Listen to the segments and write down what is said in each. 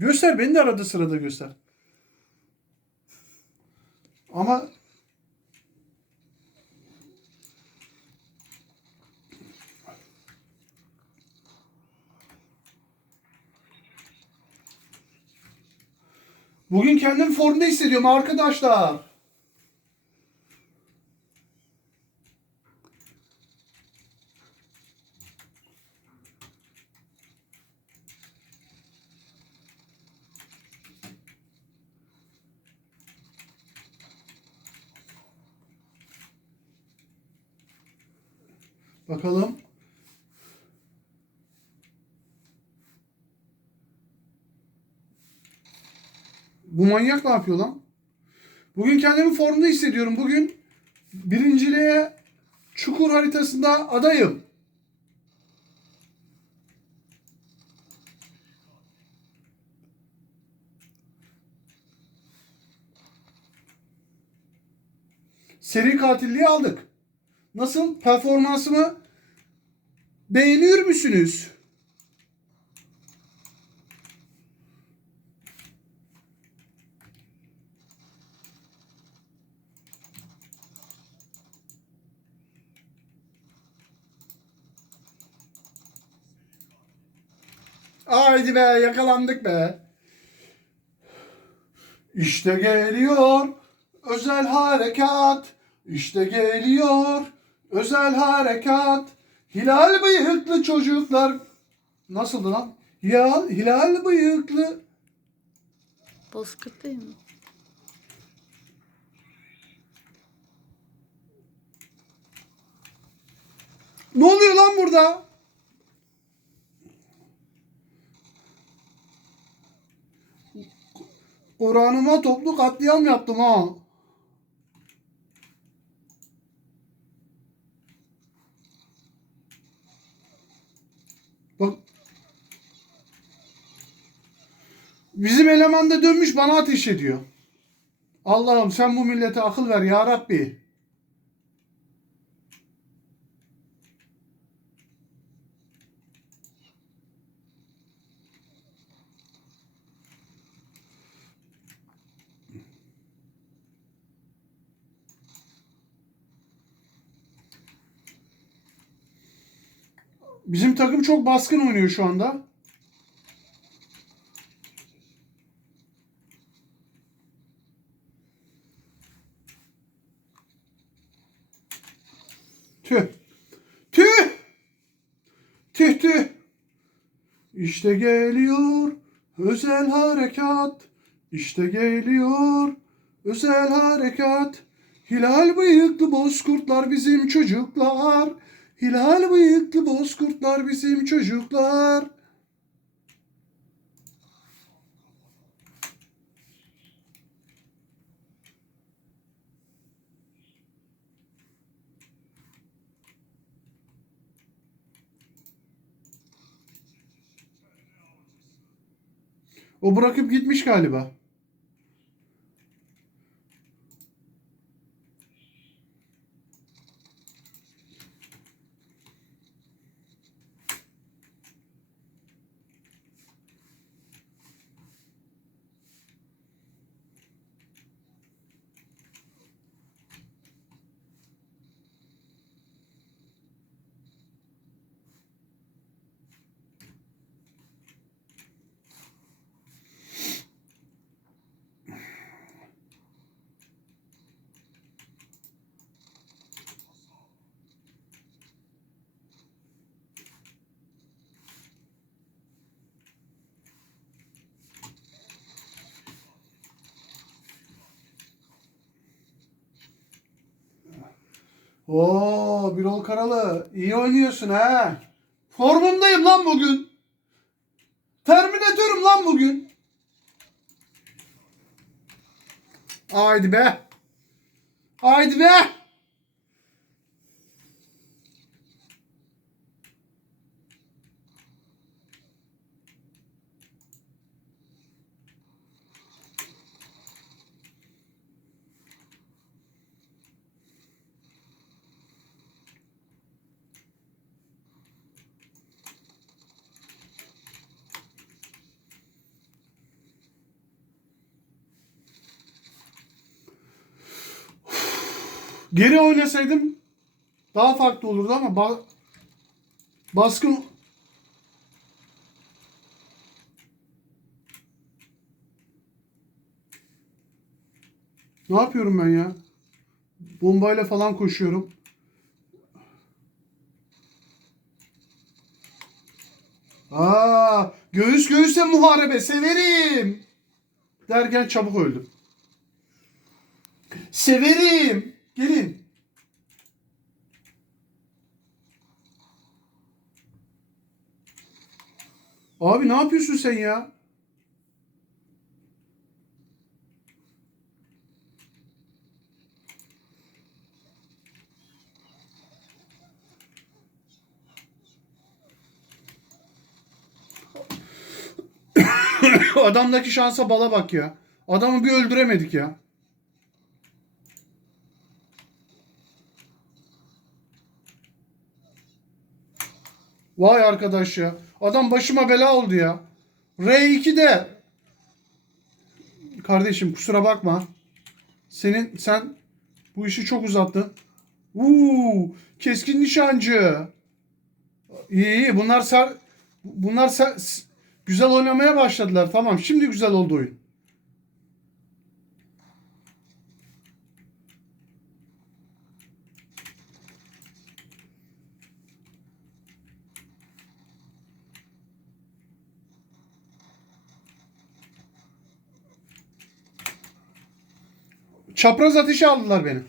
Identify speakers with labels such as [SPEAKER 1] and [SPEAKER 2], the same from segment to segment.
[SPEAKER 1] Göster beni de arada sırada göster. Ama Bugün kendimi formda hissediyorum arkadaşlar. Bakalım. Bu manyak ne yapıyor lan? Bugün kendimi formda hissediyorum. Bugün birinciliğe çukur haritasında adayım. Seri katilliği aldık. Nasıl? Performansımı beğeniyor musunuz? Haydi be yakalandık be. İşte geliyor özel harekat. İşte geliyor özel harekat. Hilal bıyıklı çocuklar. Nasıldı lan? Ya hilal bıyıklı.
[SPEAKER 2] Bozkurt değil mi?
[SPEAKER 1] Ne oluyor lan burada? Kur'an'ıma toplu katliam yaptım ha. Bizim eleman da dönmüş bana ateş ediyor. Allah'ım sen bu millete akıl ver ya Rabbi. Bizim takım çok baskın oynuyor şu anda. Tüh. Tüh. Tüh tüh. İşte geliyor özel harekat. İşte geliyor özel harekat. Hilal bıyıklı bozkurtlar bizim çocuklar. Hilal bıyıklı bozkurtlar bizim çocuklar. O bırakıp gitmiş galiba. Oo, Birol Karalı iyi oynuyorsun ha. Formumdayım lan bugün. Terminatörüm lan bugün. Haydi be. Haydi be. Geri oynasaydım daha farklı olurdu ama ba- baskın Ne yapıyorum ben ya? Bombayla falan koşuyorum. Aa, göğüs göğüse muharebe severim. Derken çabuk öldüm. Severim. Gelin. Abi ne yapıyorsun sen ya? Adamdaki şansa bala bak ya. Adamı bir öldüremedik ya. Vay arkadaş ya. Adam başıma bela oldu ya. R2'de. Kardeşim kusura bakma. Senin sen bu işi çok uzattın. Uuu keskin nişancı. İyi iyi bunlar ser, bunlar ser, güzel oynamaya başladılar. Tamam şimdi güzel oldu oyun. Çapraz ateşe aldılar beni.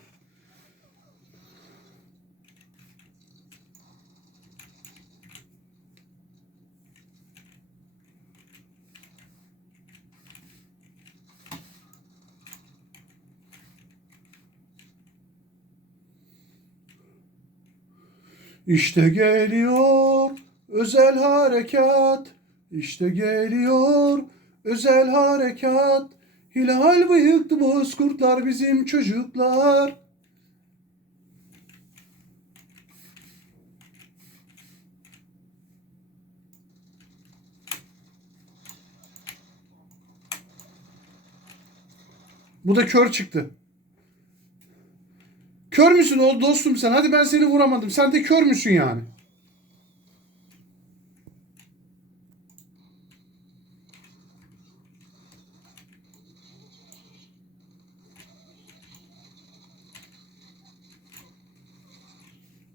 [SPEAKER 1] İşte geliyor özel harekat. İşte geliyor özel harekat. Hilal bıyıklı bozkurtlar bizim çocuklar. Bu da kör çıktı. Kör müsün o dostum sen? Hadi ben seni vuramadım. Sen de kör müsün yani?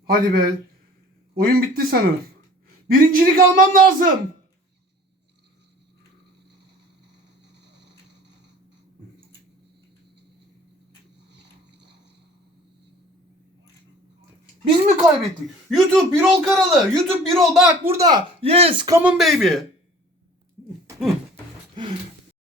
[SPEAKER 1] Hadi be. Oyun bitti sanırım. Birincilik almam lazım. Biz mi kaybettik? YouTube Birol kanalı. YouTube Birol bak burada. Yes come on baby.